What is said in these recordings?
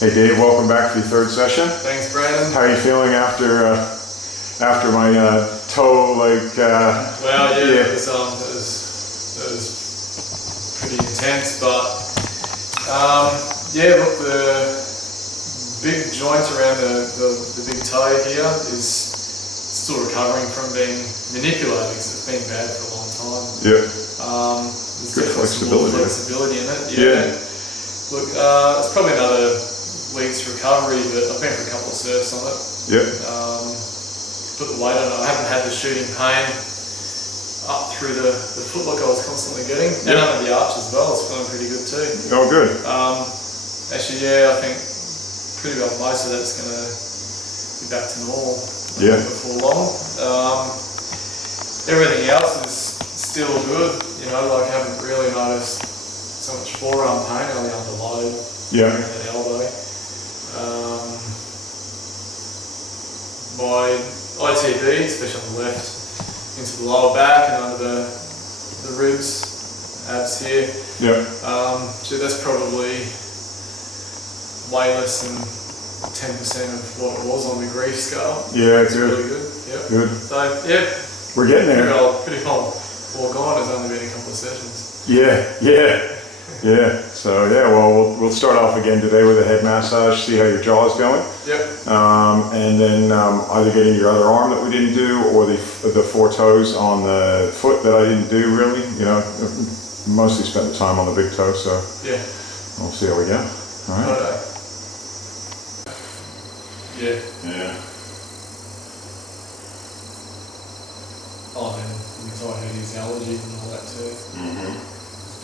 Hey Dave, welcome back to your third session. Thanks, Brandon. How are you feeling after my toe, Well, yeah, it was pretty intense, but yeah, look, the big joint around the big toe here is still recovering from being manipulated because it's been bad for a long time. Yeah. There's good flexibility in it. Yeah. Look, it's probably another week's recovery, but I've been for a couple of surfs on it. Yeah. Put the weight on it. I haven't had the shooting pain up through the footlock I was constantly getting, and under the arch as well. It's feeling pretty good too. Oh, good. Actually, yeah, I think pretty well most of that's going to be back to normal before long. Everything else is still good. You know, like I haven't really noticed so much forearm pain, only under load. Yeah. Around that elbow. My ITB, especially on the left, into the lower back and under the ribs, abs here. Yeah. So that's probably way less than 10% of what it was on the grief scale. Yeah, it's good. really good. Yep. Good. So yeah, we're getting there. Pretty well gone. It's only been a couple of sessions. Yeah. So yeah, well, we'll start off again today with a head massage. See how your jaw is going. Yep. And then either getting your other arm that we didn't do, or the 4 toes on the foot that I didn't do really. You know, mostly spent the time on the big toe. So yeah, we'll see how we go. All right. Yeah. Yeah. Oh man, you can tell I had his allergies and all that too. Mm-hmm.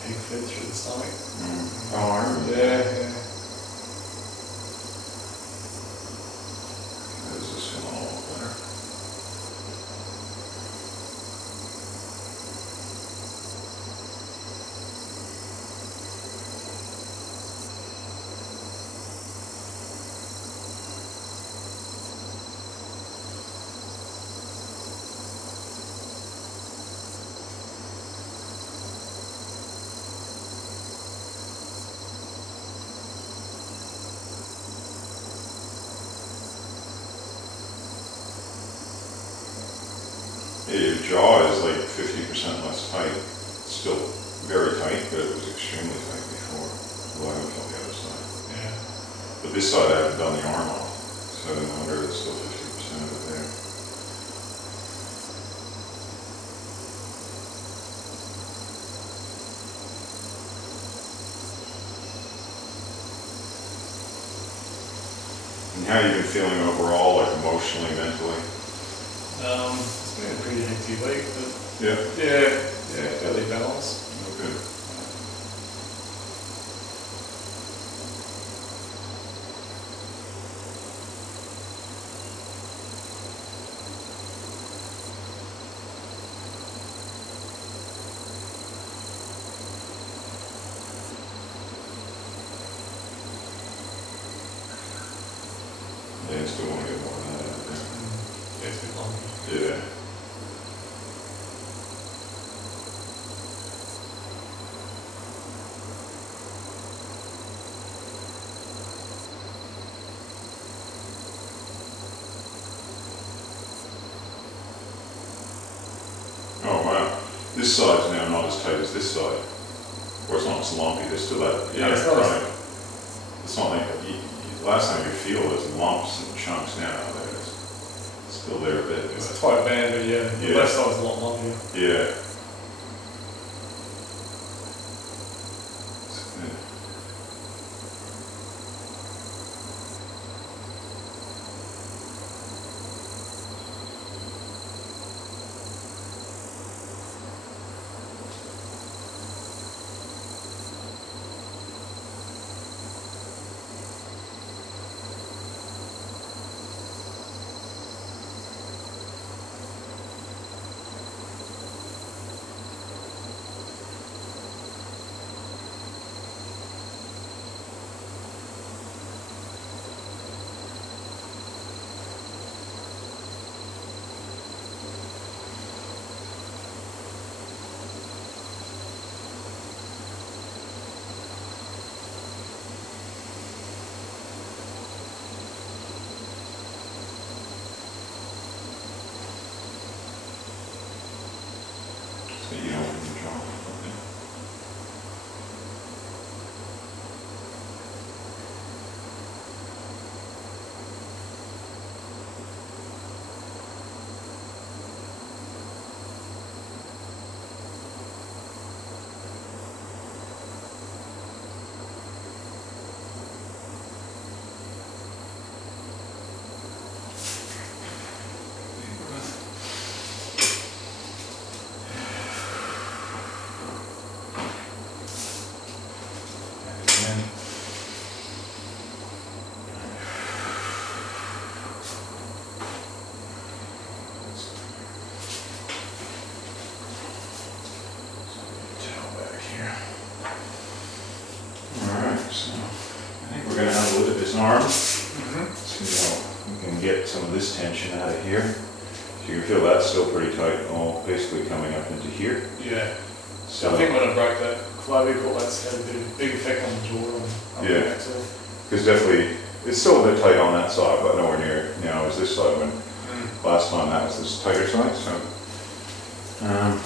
Pig food through the stomach. Mm. Oh, I remember. Yeah. This is feeling a little better. Yeah, your jaw is like 50% less tight. It's still very tight, but it was extremely tight before. Well, I haven't felt the other side. Yeah. But this side I haven't done the arm off, so no wonder it's still 50% of it there. And how you been feeling overall, like emotionally, mentally? It's been a pretty hectic week, but Yeah, fairly balanced. Oh, good. Yeah, you still want to get more than that out there. Yeah, it's a bit long. Yeah. Oh wow. This side's now not as tight as this side. Or it's not as lumpy, there's still that, it's not chronic. It's not like, last time you feel there's lumps and chunks now, there's still there a bit. It's a tight band, but the left side's a lot lumpier. Yeah. this arm. See how we can get some of this tension out of here. So you can feel that's still pretty tight, all basically coming up into here. Yeah. So I think when I broke that clavicle, that's had a big effect on the jaw and upper back too. Because definitely, it's still a bit tight on that side, but nowhere near, it was this side when last time that was this tighter side, so. Yeah.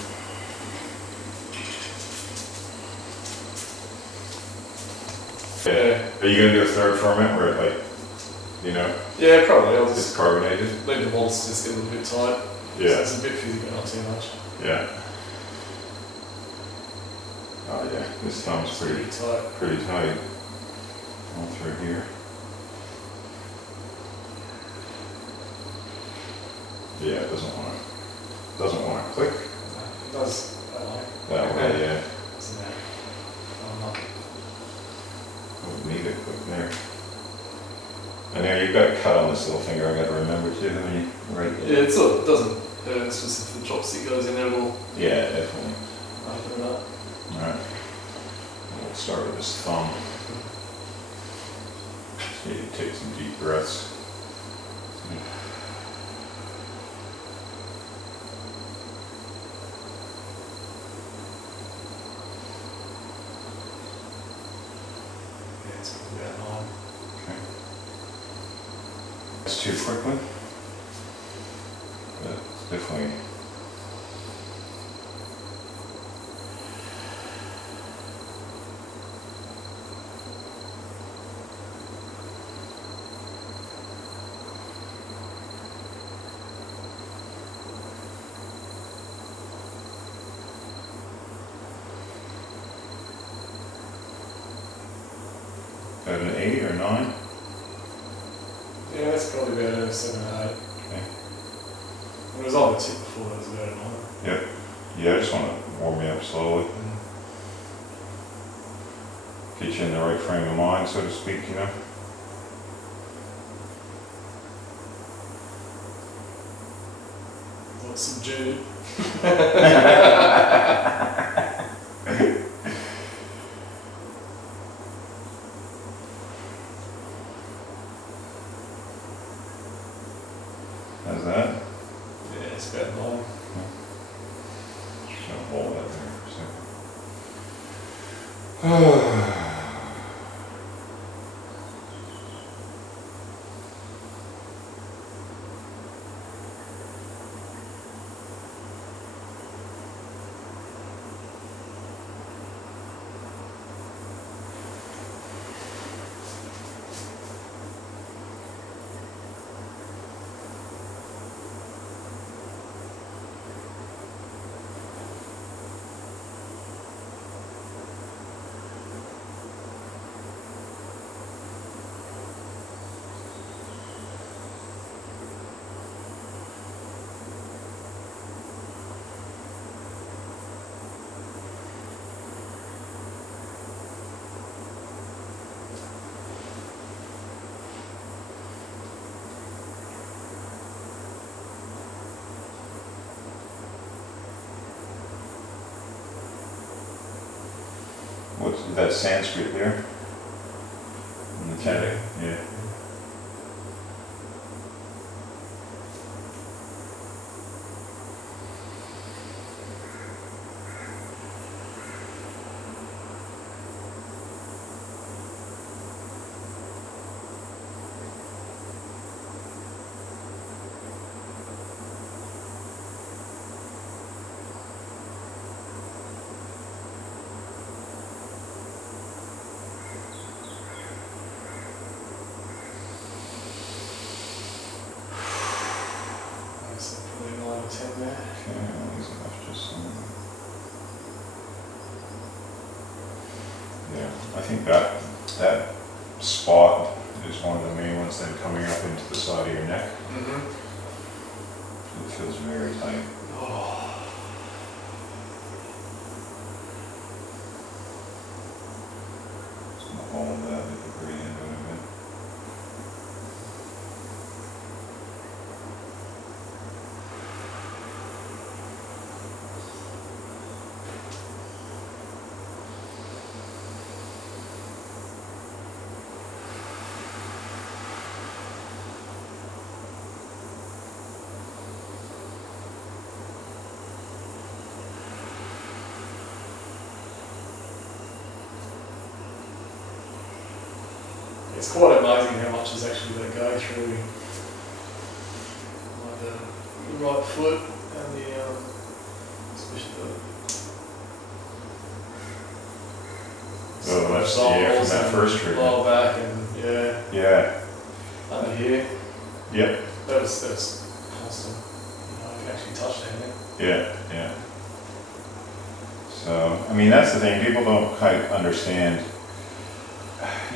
Are you gonna do a third ferment where it Yeah, probably. I'll it's just carbonated? leave the bolts just get a little bit tight. Yeah. It's a bit fizzy, but not too much. Yeah. Oh yeah, this thumb's It's pretty tight. pretty tight. All through here. Yeah, it doesn't want to click It does that way. that way. Yeah, Isn't it? Not. I would need a click there. And now you've got a cut on this little finger. I got to remember too. When you right. Yeah, it sort of doesn't hurt. It's just if the chopstick goes in there, we'll Yeah, definitely. open it up. All right. We'll start with this thumb. Just need to take some deep breaths. Yeah, it's probably about 9. Okay. It's too quickly, but it's definitely. At an 8 or 9? Yeah, that's probably about a 7 or 8. Okay. When it was on the tip before, that was about a 9. Yep. Yeah, I just want to warm you up slowly. Get you in the right frame of mind, so to speak, Not subdued. How's that? Yeah, it's about 9. Just gonna hold that there for a second. What's that Sanskrit there? In the tattoo? Yeah. So probably 9 or 10 there. Okay, well, these enough just some. Yeah, I think that spot is one of the main ones then coming up into the side of your neck. It feels very tight. Oh. Just gonna hold that at the very end of it. It's quite amazing how much is actually going to go through like the right foot and the especially Oh, that's from that first treatment. Lower back and Yeah. under here. Yep. That's constant. You know, I can actually touch anything. Yeah. So, I mean, that's the thing. People don't quite understand,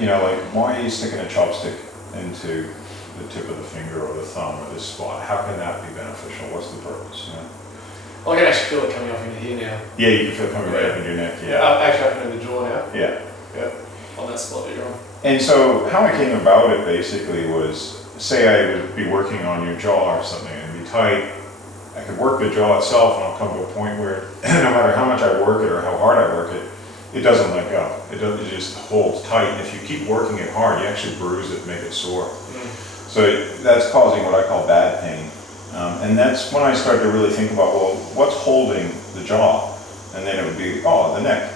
you know, like, why are you sticking a chopstick into the tip of the finger or the thumb or this spot? How can that be beneficial? What's the purpose? You know? I can actually feel it coming up into here now. Yeah, you can feel it coming right up in your neck. Yeah, actually up in the jaw now. Yeah. Yeah, on that spot that you're on. And so how I came about it basically was, say I would be working on your jaw or something and it'd be tight. I could work the jaw itself and I'll come to a point where no matter how much I work it or how hard I work it, it doesn't let go. It just holds tight. And if you keep working it hard, you actually bruise it, make it sore. So that's causing what I call bad pain. And that's when I started to really think about, well, what's holding the jaw? And then it would be, oh, the neck.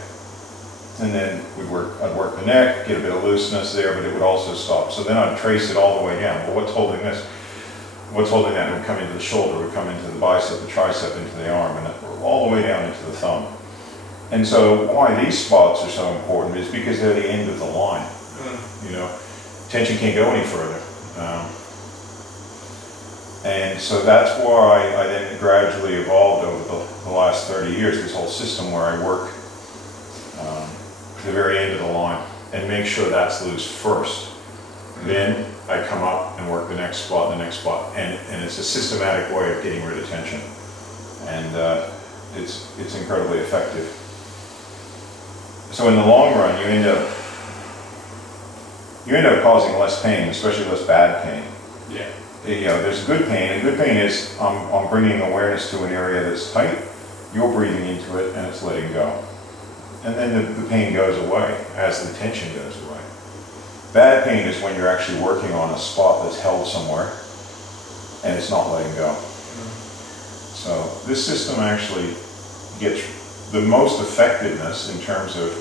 And then I'd work the neck, get a bit of looseness there, but it would also stop. So then I'd trace it all the way down. Well, what's holding this? What's holding that? It would come into the shoulder, would come into the bicep, the tricep, into the arm, and all the way down into the thumb. And so why these spots are so important is because they're the end of the line. You know, tension can't go any further. And so that's why I then gradually evolved over the last 30 years, this whole system where I work to the very end of the line and make sure that's loose first. Then I come up and work the next spot, and it's a systematic way of getting rid of tension. And it's incredibly effective. So in the long run, you end up causing less pain, especially less bad pain. Yeah. You know, there's good pain, and good pain is I'm bringing awareness to an area that's tight, you're breathing into it, and it's letting go. And then the pain goes away as the tension goes away. Bad pain is when you're actually working on a spot that's held somewhere, and it's not letting go. So this system actually gets the most effectiveness in terms of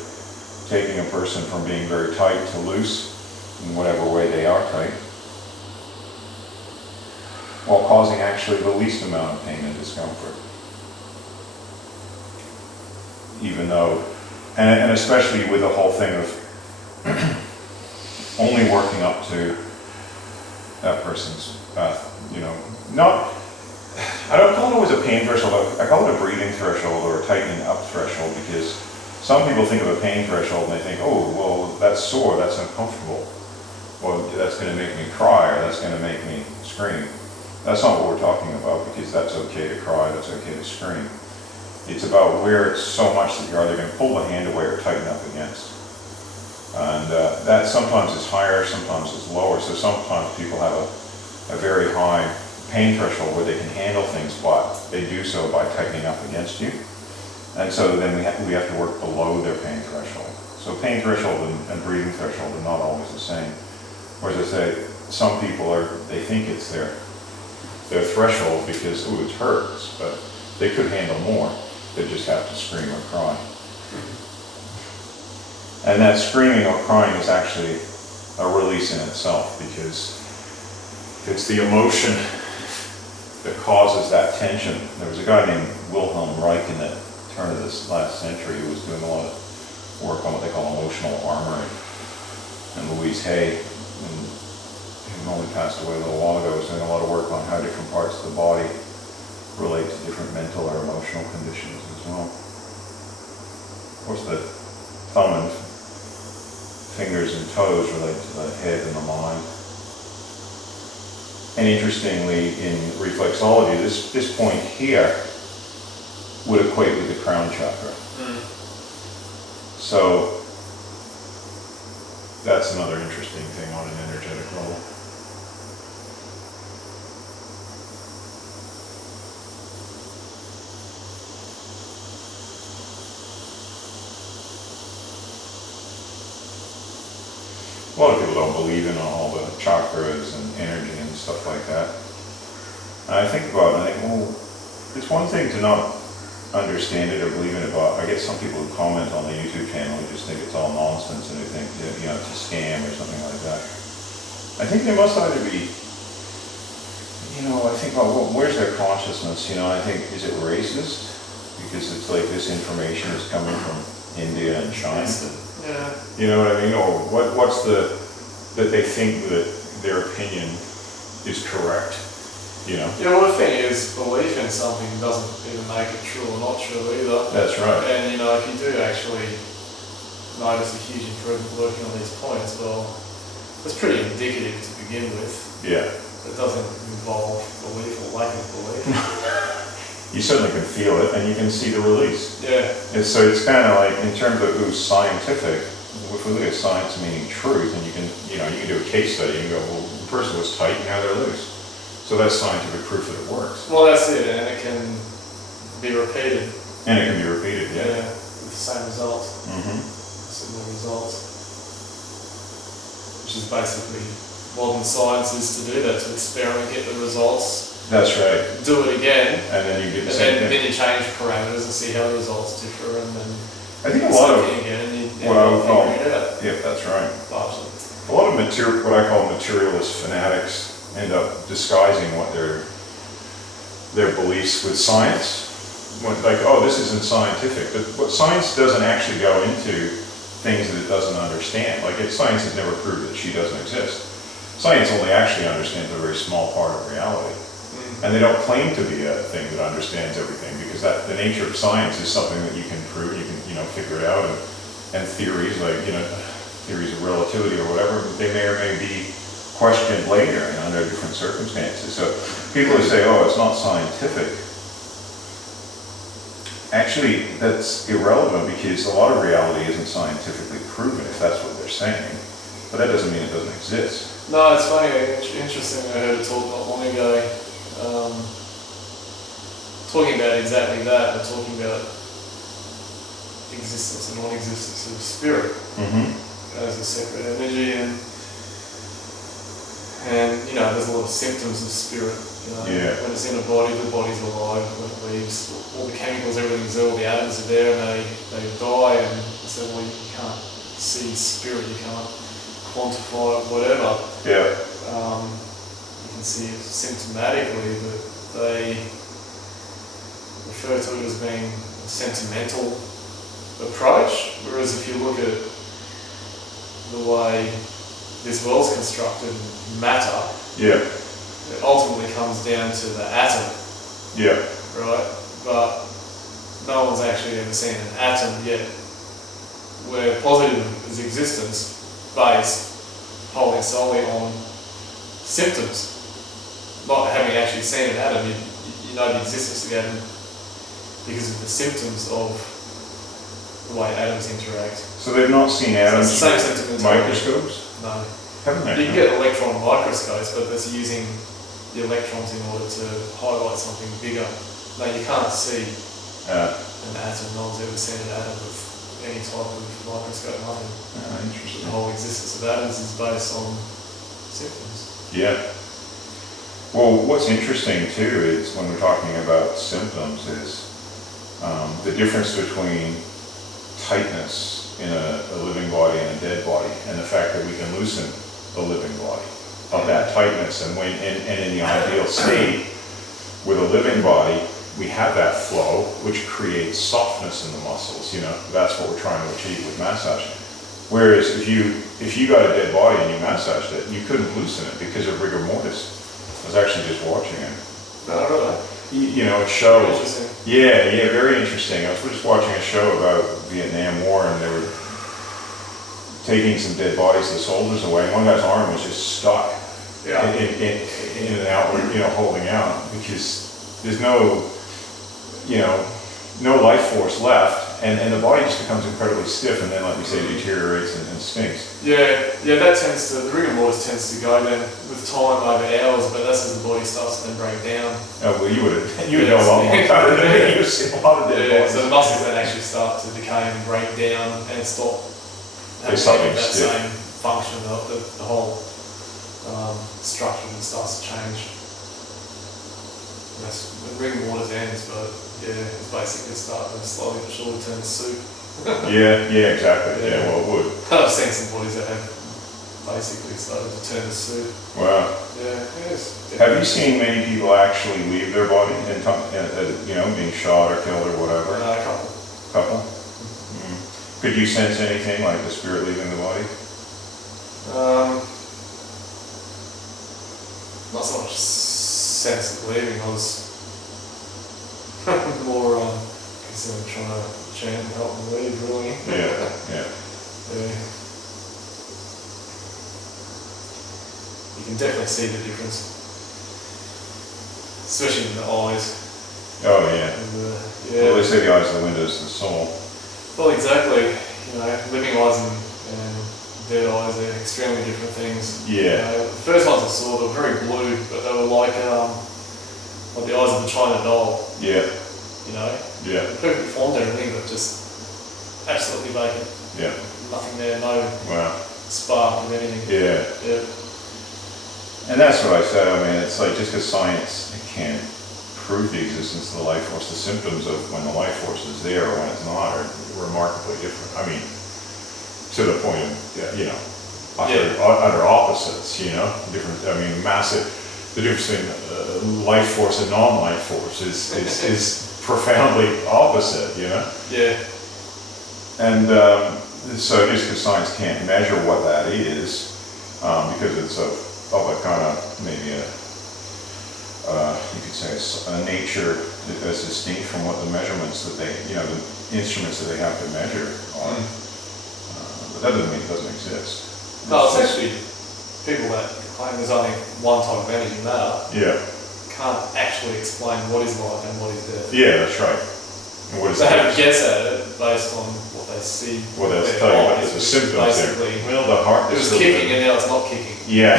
taking a person from being very tight to loose, in whatever way they are tight, while causing actually the least amount of pain and discomfort. Even though, and especially with the whole thing of only working up to that person's, you know, I don't call it always a pain threshold, I call it a breathing threshold or a tightening up threshold, because some people think of a pain threshold and they think, oh, well, that's sore, that's uncomfortable. Well, that's going to make me cry, or that's going to make me scream. That's not what we're talking about, because that's okay to cry, that's okay to scream. It's about where it's so much that you're either going to pull the hand away or tighten up against. And that sometimes is higher, sometimes it's lower. So sometimes people have a very high pain threshold where they can handle things, but they do so by tightening up against you. And so then we have to work below their pain threshold. So pain threshold and breathing threshold are not always the same. Whereas I say, some people they think it's their threshold because, ooh, it hurts, but they could handle more. They just have to scream or cry. And that screaming or crying is actually a release in itself, because it's the emotion that causes that tension. There was a guy named Wilhelm Reich in the turn of this last century who was doing a lot of work on what they call emotional armoring. And Louise Hay, who only passed away a little while ago, was doing a lot of work on how different parts of the body relate to different mental or emotional conditions as well. Of course, the thumb and fingers and toes relate to the head and the mind. And interestingly, in reflexology, this point here would equate with the crown chakra. So that's another interesting thing on an energetic level. A lot of people don't believe in all the chakras and energy and stuff like that. And I think about it and I think, well, it's one thing to not understand it or believe in it, but I get some people who comment on the YouTube channel who just think it's all nonsense and they think, you know, it's a scam or something like that. I think they must either be, I think, well, where's their consciousness, I think, is it racist? Because it's like this information is coming from India and China. Yeah. You know what I mean? Or what's that they think that their opinion is correct, Yeah, well, the thing is, belief in something doesn't even make it true or not true either. That's right. And, if you do actually notice a huge improvement working on these points, well, it's pretty indicative to begin with. Yeah. It doesn't involve belief or lack of belief. You certainly can feel it, and you can see the release. Yeah. And so it's kind of like, in terms of scientific, if we look at science meaning truth, and you can do a case study and go, well, the person was tight, now they're loose. So that's scientific proof that it works. Well, that's it, and it can be repeated. And it can be repeated, yeah. With the same result. Similar results. Which is basically modern science is to do that, to experiment, get the results. That's right. Do it again. And then you get the same thing. Then you change parameters and see how the results differ, and then I think a lot of again, and you what I would call, figure it out. yeah, that's right. Largely. A lot of what I call materialist fanatics end up disguising what their beliefs with science. Like, oh, this isn't scientific, but what science doesn't actually go into things that it doesn't understand. Like, science has never proved that she doesn't exist. Science only actually understands a very small part of reality. And they don't claim to be a thing that understands everything, because the nature of science is something that you can prove, you can, figure it out, and theories like, theories of relativity or whatever, they may or may be questioned later and under different circumstances. So people who say, oh, it's not scientific, actually that's irrelevant, because a lot of reality isn't scientifically proven, if that's what they're saying. But that doesn't mean it doesn't exist. No, it's funny, interesting, I heard a talk not long ago, talking about exactly that, and talking about existence and non-existence of spirit as a separate energy, and there's a lot of symptoms of spirit. When it's in a body, the body's alive. When it leaves, all the chemicals, everything's there, all the atoms are there, and they die. And so, well, you can't see spirit, you can't quantify it, whatever. Yeah. You can see it symptomatically, but they refer to it as being a sentimental approach, whereas if you look at the way this world's constructed, matter, it ultimately comes down to the atom, right? But no one's actually ever seen an atom yet where positive is existence based wholly and solely on symptoms. Not having actually seen an atom, you know the existence of the atom because of the symptoms of the way atoms interact. So they've not seen atoms with microscopes? No. Haven't they? You can get electron microscopes, but that's using the electrons in order to highlight something bigger. No, you can't see an atom. No one's ever seen an atom with any type of microscope, nothing. Interesting. The whole existence of atoms is based on symptoms. Yeah. Well, what's interesting too is when we're talking about symptoms is the difference between tightness in a living body and a dead body, and the fact that we can loosen a living body of that tightness. And in the ideal state with a living body, we have that flow, which creates softness in the muscles. That's what we're trying to achieve with massaging. Whereas if you got a dead body and you massaged it, you couldn't loosen it because of rigor mortis. I was actually just watching it. No, really? A show. Interesting. Yeah, very interesting. I was just watching a show about Vietnam War, and they were taking some dead bodies, the soldiers away, and one guy's arm was just stuck in and out, holding out, because there's no life force left, and the body just becomes incredibly stiff, and then, like we say, deteriorates and stinks. Yeah, the rigor mortis tends to go then with time over hours, but that's as the body starts to then break down. Oh, well, you would know a lot more about it. You've seen a lot of dead bodies. So the muscles then actually start to decay and break down and stop having that same function. The whole structure then starts to change. That's when rigor mortis ends, but it's basically starting to slowly but surely turn to soup. Yeah, exactly. Yeah, well, it would. I've seen some bodies that have basically started to turn to soup. Wow. Yeah, it is. Have you seen many people actually leave their body being shot or killed or whatever? A couple. Couple? Mm. Could you sense anything like the spirit leaving the body? Not so much sense of leaving, I was more concerned trying to chant and help them leave, really. Yeah, yeah. Yeah. You can definitely see the difference, especially in the eyes. Oh, yeah. And, Well, they say the eyes are the windows to the soul. Well, exactly. Living eyes and dead eyes are extremely different things. Yeah. The first ones I saw, they were very blue, but they were like the eyes of the China doll. Yeah. Yeah. Perfectly formed and everything, but just absolutely vacant. Yeah. Nothing there, no Wow. spark of anything. Yeah. Yeah. And that's what I said. I mean, it's like just because science can't prove the existence of the life force, the symptoms of when the life force is there or when it's not are remarkably different. I mean, to the point of, utter opposites, different, I mean, massive, the difference between life force and non-life force is profoundly opposite, Yeah. And so just because science can't measure what that is, because it's of a kind of, maybe you could say a nature that's distinct from what the measurements that they, the instruments that they have to measure are. But that doesn't mean it doesn't exist. No, it's actually people that claim there's only one type of energy matter Yeah. can't actually explain what is life and what is death. Yeah, that's right. And what is They have that? to guess at it based on what they see. Well, that's with telling you their about eyes, the which symptoms basically, there. Well, the heart it is was still kicking beating. and now it's not kicking. Yeah.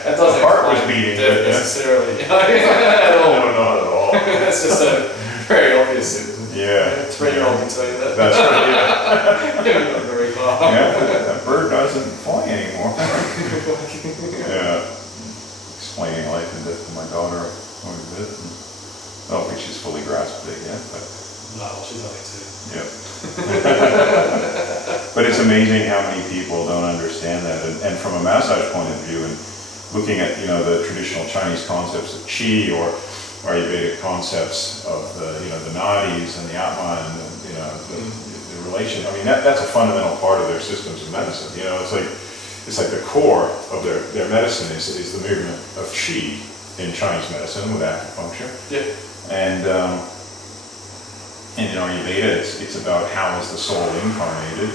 That doesn't The heart was explain beating, death but, yeah. necessarily. No, not at all. That's just a very obvious symptom. Yeah. A 3-year-old can tell you that. That's right, yeah. You're not very far. Yeah, that bird doesn't fly anymore. Yeah. Explaining life and death to my daughter quite a bit. I don't think she's fully grasped it yet, but No, she's only 2. yeah. But it's amazing how many people don't understand that. And from a massage point of view, and looking at the traditional Chinese concepts of qi or Ayurvedic concepts of the nadis and the atma and the relation. I mean that's a fundamental part of their systems of medicine. It's like the core of their medicine is the movement of qi in Chinese medicine with acupuncture. Yeah. And in Ayurveda, it's about how is the soul incarnated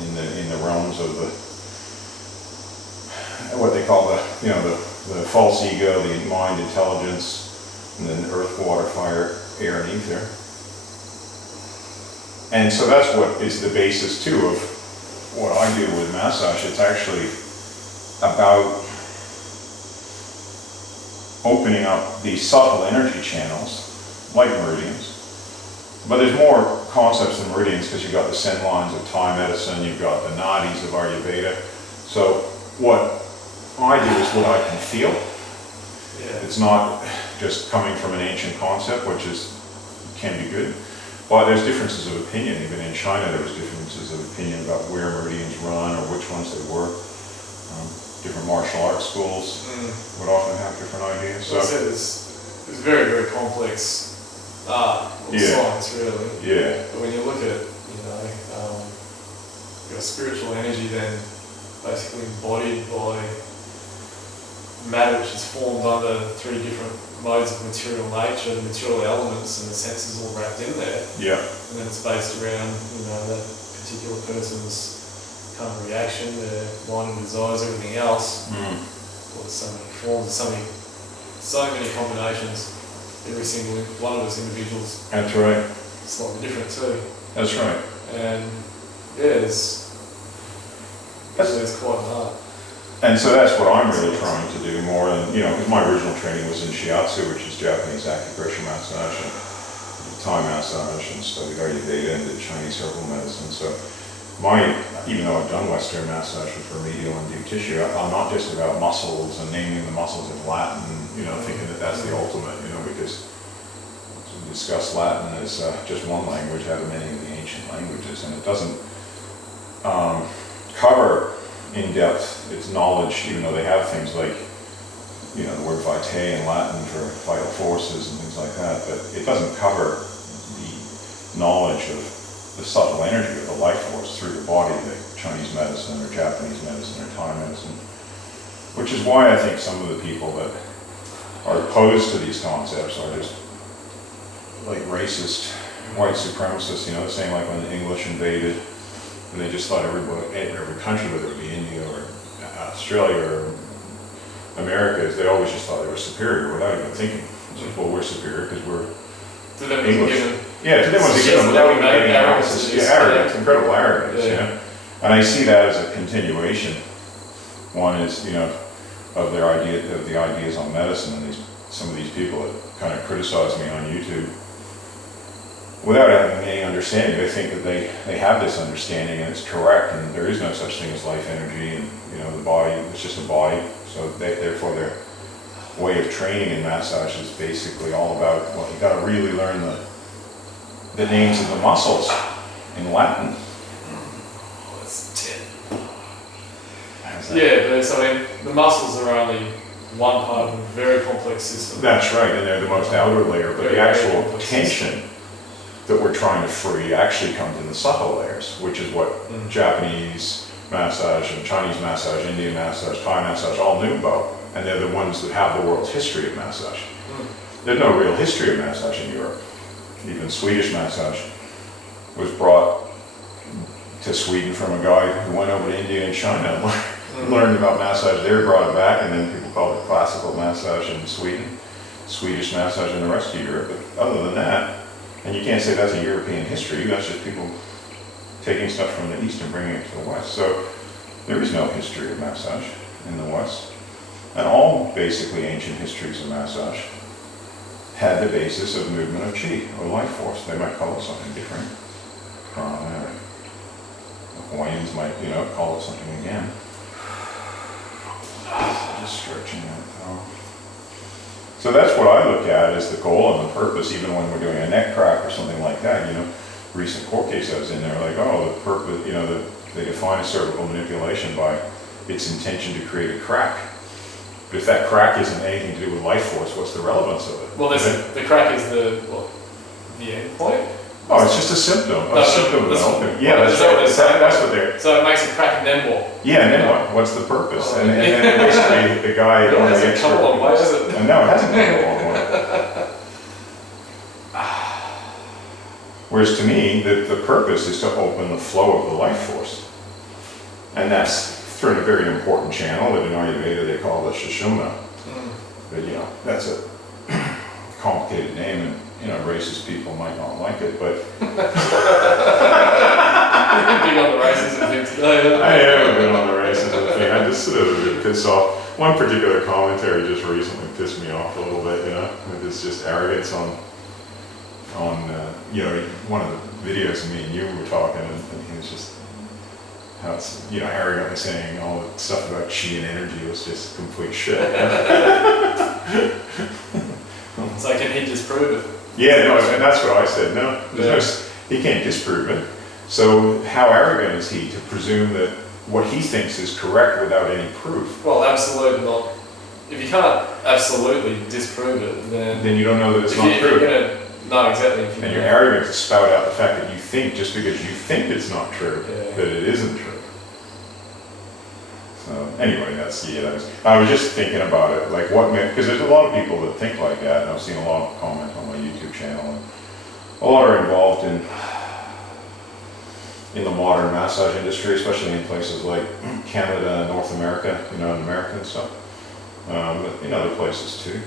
in the realms of what they call the false ego, the mind, intelligence, and then earth, water, fire, air, and ether. And so that's what is the basis too of what I do with massage. It's actually about opening up these subtle energy channels, like meridians. But there's more concepts than meridians because you've got the sen lines of Thai medicine, you've got the nadis of Ayurveda. So what I do is what I can feel. Yeah. It's not just coming from an ancient concept, which can be good. But there's differences of opinion. Even in China, there was differences of opinion about where meridians run or which ones they were. Different martial arts schools would often have different ideas. So it's very, very complex art or science, really. Yeah. But when you look at, your spiritual energy then basically embodied by matter which is formed under 3 different modes of material nature, the material elements and the senses all wrapped in there. Yeah. And then it's based around, that particular person's kind of reaction, their mind and desires, everything else. Well, there's so many forms, so many combinations. Every single one of those individuals That's right. slightly different too. That's right. And it's quite hard. And so that's what I'm really trying to do more than, because my original training was in shiatsu, which is Japanese acupressure massage, and Thai massage, and studied Ayurveda and did Chinese herbal medicine. So even though I've done Western massage with remedial and deep tissue, I'm not just about muscles and naming the muscles in Latin, thinking that that's the ultimate, because we discuss Latin as just one language out of many of the ancient languages, and it doesn't, cover in depth its knowledge, even though they have things like, you know, the word vitae in Latin for vital forces and things like that, but it doesn't cover the knowledge of the subtle energy of the life force through the body, like Chinese medicine or Japanese medicine or Thai medicine. Which is why I think some of the people that are opposed to these concepts are just like racist, white supremacists, you know, the same like when the English invaded, and they just thought every country, whether it be India or Australia or America, they always just thought they were superior without even thinking. It's like, well, we're superior because we're English. Yeah, to them it was a given without even any analysis. Yeah, arrogance, incredible arrogance, yeah. And I see that as a continuation. One is, you know, of the ideas on medicine, and some of these people that kind of criticize me on YouTube, without having any understanding, they think that they have this understanding and it's correct, and there is no such thing as life energy, and you know, the body, it's just a body, so therefore their way of training in massage is basically all about, well, you got to really learn the names of the muscles in Latin. Yeah, but I mean, the muscles are only one part of a very complex system. That's right, and they're the most outer layer, but the actual tension that we're trying to free actually comes in the subtle layers, which is what Japanese massage and Chinese massage, Indian massage, Thai massage all knew about, and they're the ones that have the world's history of massage. There's no real history of massage in Europe. Even Swedish massage was brought to Sweden from a guy who went over to India and China and learned about massage there, brought it back, and then people called it classical massage in Sweden, Swedish massage in the rest of Europe. But other than that, and you can't say that's a European history, that's just people taking stuff from the East and bringing it to the West. So there is no history of massage in the West. And all basically ancient histories of massage had the basis of movement of chi, or life force. They might call it something different. Prana, the Hawaiians might, you know, call it something again. Just stretching that out. So that's what I look at as the goal and the purpose, even when we're doing a neck crack or something like that. You know, recent court case I was in there, like, oh, the purpose, you know, they define a cervical manipulation by its intention to create a crack. But if that crack isn't anything to do with life force, what's the relevance of it? Well, the crack is the end point? Oh, it's just a symptom. A symptom of an opening. Yeah, that's what they're... So it makes a crack and then what? Yeah, and then what? What's the purpose? And then basically the guy... It hasn't come a long way, has it? No, it hasn't come a long way. Whereas to me, the purpose is to open the flow of the life force. And that's through a very important channel that in Ayurveda they call the Sushumna. But you know, that's a complicated name, and you know, racist people might not like it, but... You've been on the racism thing today. I haven't been on the racism thing. I just sort of a bit pissed off. One particular commentary just recently pissed me off a little bit, you know, with this just arrogance on you know, one of the videos of me and you were talking, and he was just, how it's, you know, arrogantly saying all the stuff about chi and energy was just complete shit. So can he disprove it? Yeah, no, and that's what I said. No, he can't disprove it. So how arrogant is he to presume that what he thinks is correct without any proof? Well, absolutely not. If you can't absolutely disprove it, then you don't know that it's not true. No, exactly. And you're arrogant to spout out the fact that you think, just because you think it's not true, that it isn't true. So anyway, I was just thinking about it, like because there's a lot of people that think like that, and I've seen a lot of comments on my YouTube channel, and a lot are involved in the modern massage industry, especially in places like Canada and North America, you know, in America and stuff, but in other places too.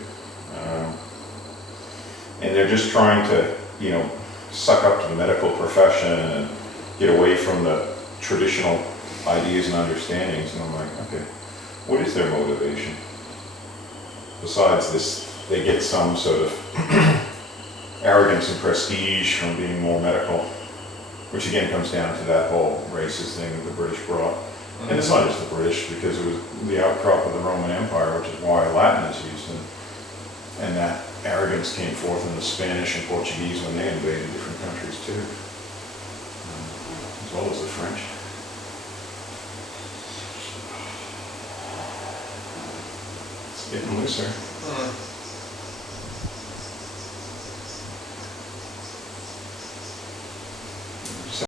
And they're just trying to, you know, suck up to the medical profession and get away from the traditional ideas and understandings. And I'm like, okay, what is their motivation? Besides this, they get some sort of arrogance and prestige from being more medical, which again comes down to that whole racist thing that the British brought. And it's not just the British, because it was the outcrop of the Roman Empire, which is why Latin is used. And that arrogance came forth in the Spanish and Portuguese when they invaded different countries too, as well as the French. getting looser. Hmm.